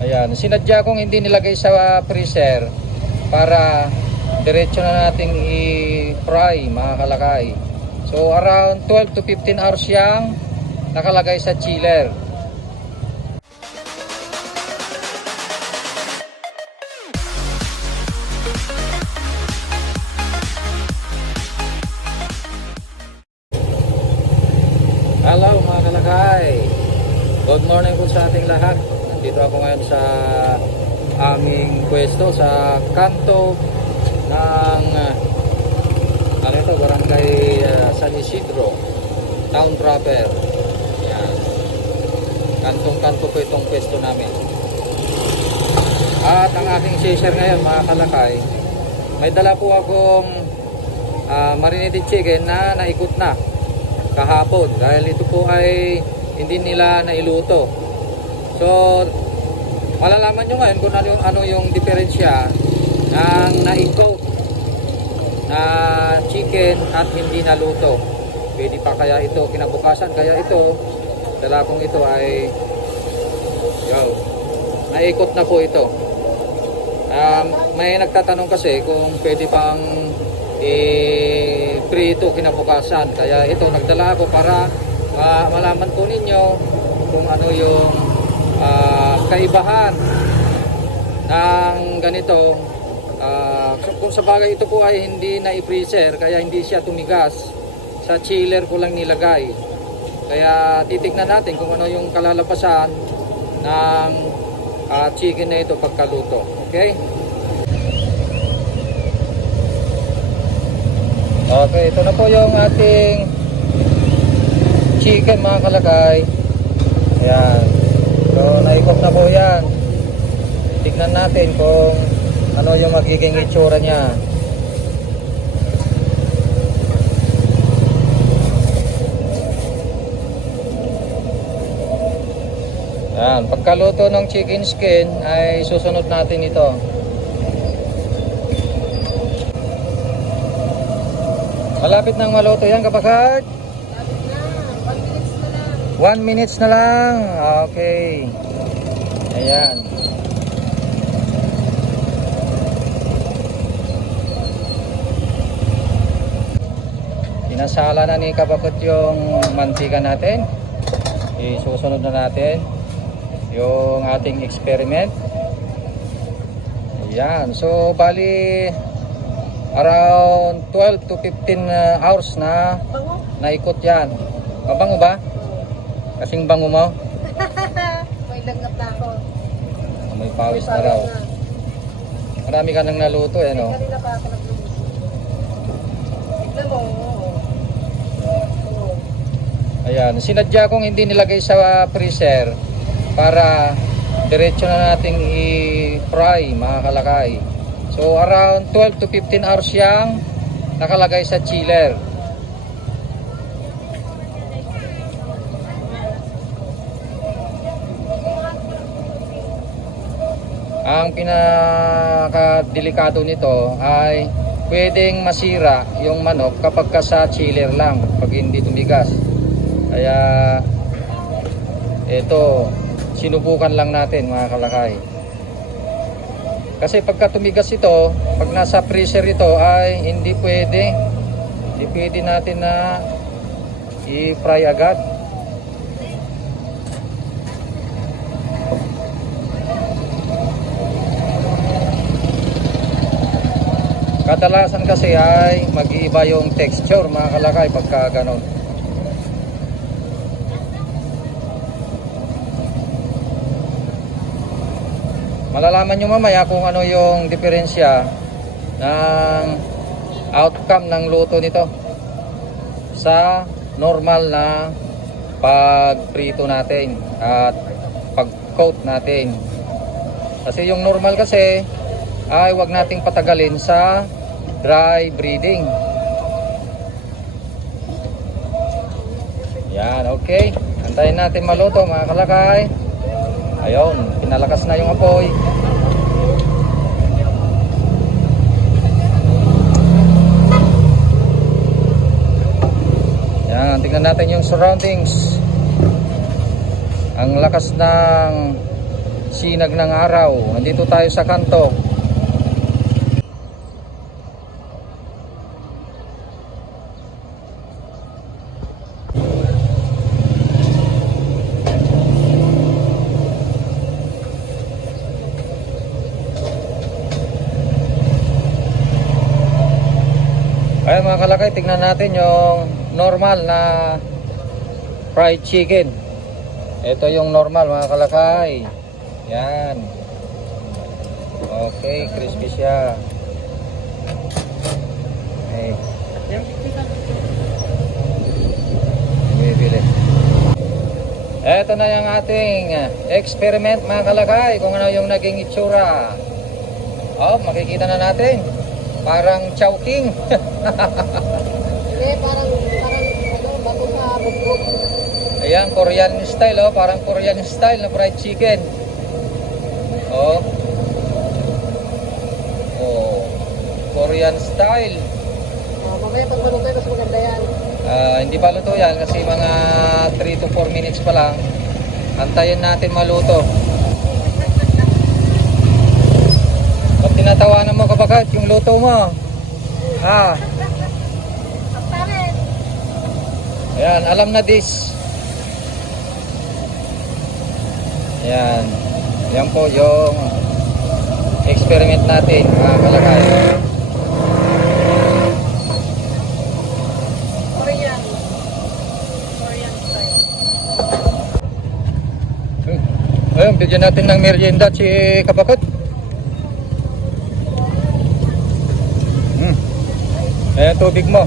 Ayan, sinadya kong hindi nilagay sa freezer para diretso na nating i-fry mga kalakay. So around 12 to 15 hours yang nakalagay sa chiller. Hello mga kalakay. Good morning po sa ating lahat. Nandito ako ngayon sa aming pwesto sa kanto ng uh, ano ito, barangay uh, San Isidro, town proper. Yan. Kantong-kanto po itong pwesto namin. At ang aking share ngayon mga kalakay, may dala po akong uh, marinated chicken na naikot na kahapon dahil ito po ay hindi nila nailuto. So, malalaman nyo ngayon kung ano, yung- ano yung diferensya ng na-coat na chicken at hindi naluto. Pwede pa kaya ito kinabukasan. Kaya ito, dala kong ito ay yo, naikot na po ito. Um, may nagtatanong kasi kung pwede pang i-prito kinabukasan. Kaya ito, nagdala ako para ma- malaman po ninyo kung ano yung ah, kaibahan ng ganito. Ah, kung- sa bagay ito po ay hindi na i-freezer, kaya hindi siya tumigas. Sa chiller ko lang nilagay. Kaya titignan natin kung ano yung kalalabasan ng ah, chicken na ito pagkaluto. Okay? Okay, ito na po yung ating chicken mga kalakay. Ayan. So naikot na po yan. Tignan natin kung ano yung magiging itsura niya. Yan. Pagkaluto ng chicken skin ay susunod natin ito. Malapit ng maluto yan kapag 1 minutes na lang. Okay. Ayan. Pinasala na ni Kabakot yung mantika natin. Isusunod na natin yung ating experiment. Ayan. So, bali around 12 to 15 uh, hours na naikot yan. Mabango ba? Kasing bango mo? May lagnat na ako. May pawis na raw. Marami ka nang naluto eh, no? Kanina pa ako nagluluto. Tignan mo. Ayan, sinadya kong hindi nilagay sa freezer para diretso na nating i-fry mga kalakay. So around 12 to 15 hours yang nakalagay sa chiller. Ang pinaka-delikado nito ay pwedeng masira yung manok kapag ka sa chiller lang, pag hindi tumigas. Kaya ito, sinubukan lang natin mga kalakay. Kasi pagka tumigas ito, pag nasa freezer ito ay hindi pwede. Hindi pwede natin na i-fry agad. Kadalasan kasi ay mag-iiba yung texture mga kalakay pagka ganon. Malalaman nyo mamaya kung ano yung diferensya ng outcome ng luto nito sa normal na pagprito natin at pag-coat natin. Kasi yung normal kasi ay wag nating patagalin sa dry breeding. Yan, okay. Antayin natin maluto mga kalakay. Ayun, pinalakas na yung apoy. Yan, tingnan natin yung surroundings. Ang lakas ng sinag ng araw. Nandito tayo sa kanto. Ayan mga kalakay, tignan natin yung normal na fried chicken. Ito yung normal mga kalakay. Yan. Okay, crispy siya. Okay. Bibili. Ito na yung ating experiment mga kalakay kung ano yung naging itsura. Oh, makikita na natin. Parang chowking. Hindi, parang, parang, ano, bago sa bugbog. Ayan, Korean style oh, parang Korean style na fried chicken. Oh. Oh. Korean style. Ah, mamaya pag malutay, mas maganda yan. Ah, hindi pa luto yan kasi mga 3 to 4 minutes pa lang. Antayin natin maluto. Tinatawanan mo kabagat yung luto mo? Ah, ayan, alam na this. Ayan. Yan po yung experiment natin, mga kalakay. Korean. Korean style. Ayun, bigyan natin ng merienda si Kabakot. Ayan, tubig mo.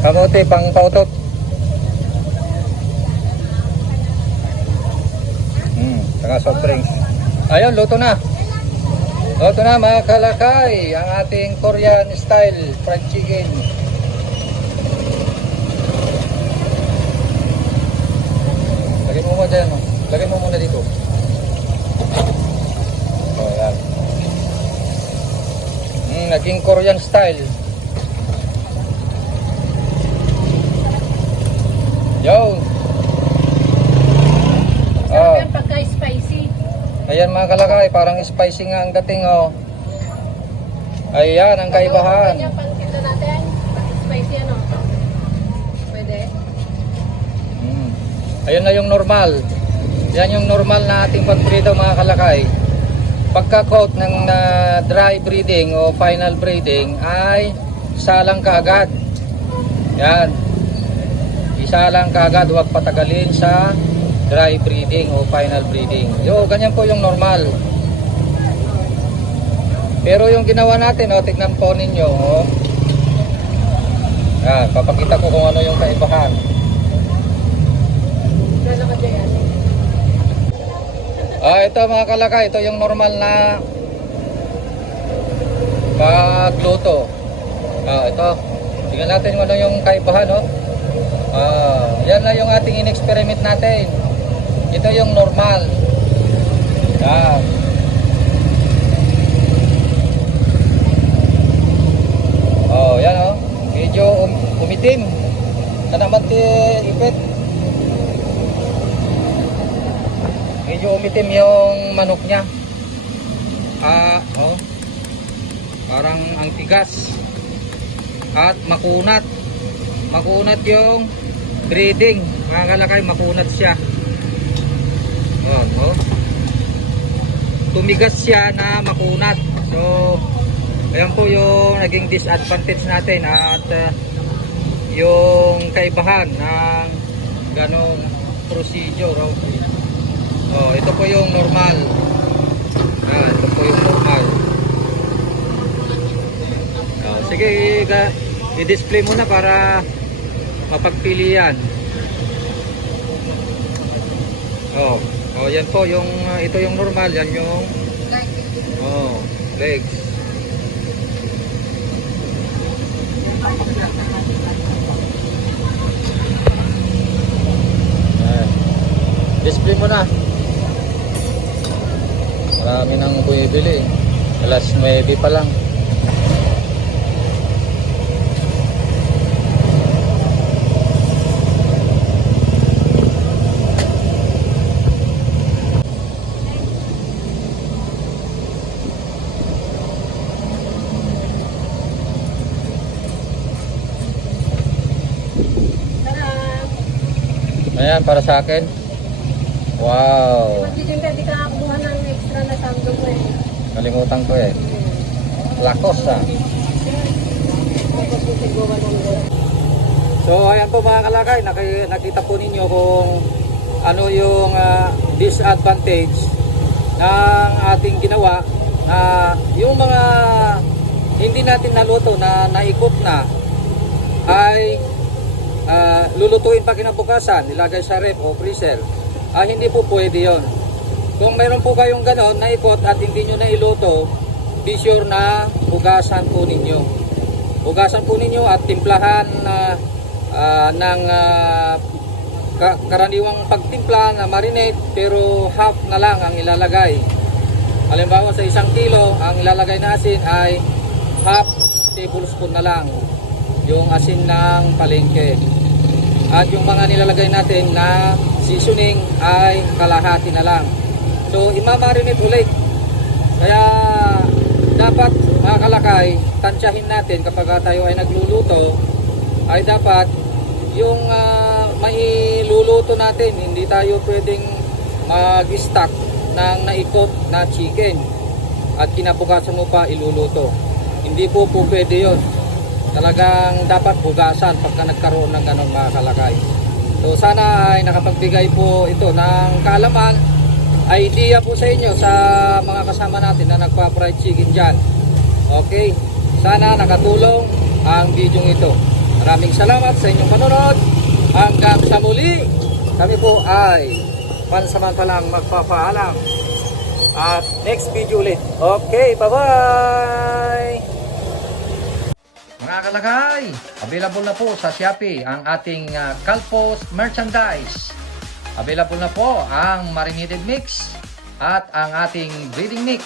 Kamote, pang pautot. Hmm, saka soft drinks. Ayun, luto na. Luto na mga kalakay, ang ating Korean style fried chicken. Lagay mo muna dyan, no? Lagay mo muna dito. Oh, yan. Mm, naging Korean style. Yo! Oh, Yan pagka spicy. ayan mga kalakay, parang spicy nga ang dating, oh. Ayan, ang kaibahan. Yan pang tinda natin. Spicy ano. Pwede. Mm. Ayun na yung normal. Yan yung normal na ating pagprito mga kalakay. Pagka-coat ng ah, dry breeding o final breeding ay salang kaagad. Yan. Isalang kaagad, huwag patagalin sa dry breeding o final breeding. Yo, ganyan po yung normal. Pero yung ginawa natin, oh, tignan po ninyo. Oh. Yan, papakita ko kung ano yung kaibahan. Ah, ito mga kalakay, ito yung normal na pagluto. Ah, ito. Tingnan natin kung ano yung kaibahan, no? Ah, yan na yung ating in-experiment natin. Ito yung normal. Yan. Oh, yan oh. Medyo um, umitim. Na naman ti ipit. Medyo umitim yung manok niya. Ah, oh. Parang ang tigas. At makunat. Makunat yung breeding. Mga kalakay, makunat siya. Oh, oh. Tumigas siya na makunat. So, ayan po yung naging disadvantage natin at uh, yung kaibahan ng ganong procedure. Oh. Oh, ito po yung normal. Ah, ito po yung normal. Oh, sige, i-display mo na para mapagpili yan. Oh, oh, yan po yung ah, ito yung normal, yan yung oh, legs. Ayan. Display mo na. Marami nang bumibili. Alas 9 pa lang. Ayan, para sa akin. Wow. Magiging ka, di ka kumuha ng extra na sandok mo eh. Kalimutan ko eh. Lakos ah. So ayan po mga kalakay, Naki- nakita po ninyo kung ano yung ah, disadvantage ng ating ginawa na yung mga hindi natin naluto na naikot na ay ah, lulutuin pa kinabukasan, nilagay sa rep o freezer. Ah, hindi po pwede yon. Kung mayroon po kayong ganon na ikot at hindi nyo na iluto, be sure na hugasan po ninyo. Hugasan po ninyo at timplahan na ah, ng ka- karaniwang pagtimpla na marinate pero half na lang ang ilalagay. Halimbawa sa isang kilo, ang ilalagay na asin ay half tablespoon na lang yung asin ng palengke. At yung mga nilalagay natin na seasoning ay kalahati na lang. So, imamarinate ulit. Kaya, dapat mga kalakay, tansyahin natin kapag tayo ay nagluluto, ay dapat yung ah, mailuluto natin, hindi tayo pwedeng mag-stock ng naikot na chicken at kinabukasan mo pa iluluto. Hindi po po pwede yun. Talagang dapat hugasan pagka nagkaroon ng ganong mga kalakay. So sana ay nakapagbigay po ito ng kaalaman, idea po sa inyo sa mga kasama natin na nagpa-fried chicken dyan. Okay, sana nakatulong ang video ito. Maraming salamat sa inyong panonood. Hanggang sa muli, kami po ay pansamantalang magpapaalam. At next video ulit. Okay, bye-bye! Mga kalagay, available na po sa Shopee ang ating uh, Calpos merchandise. Available na po ang marinated mix at ang ating breading mix.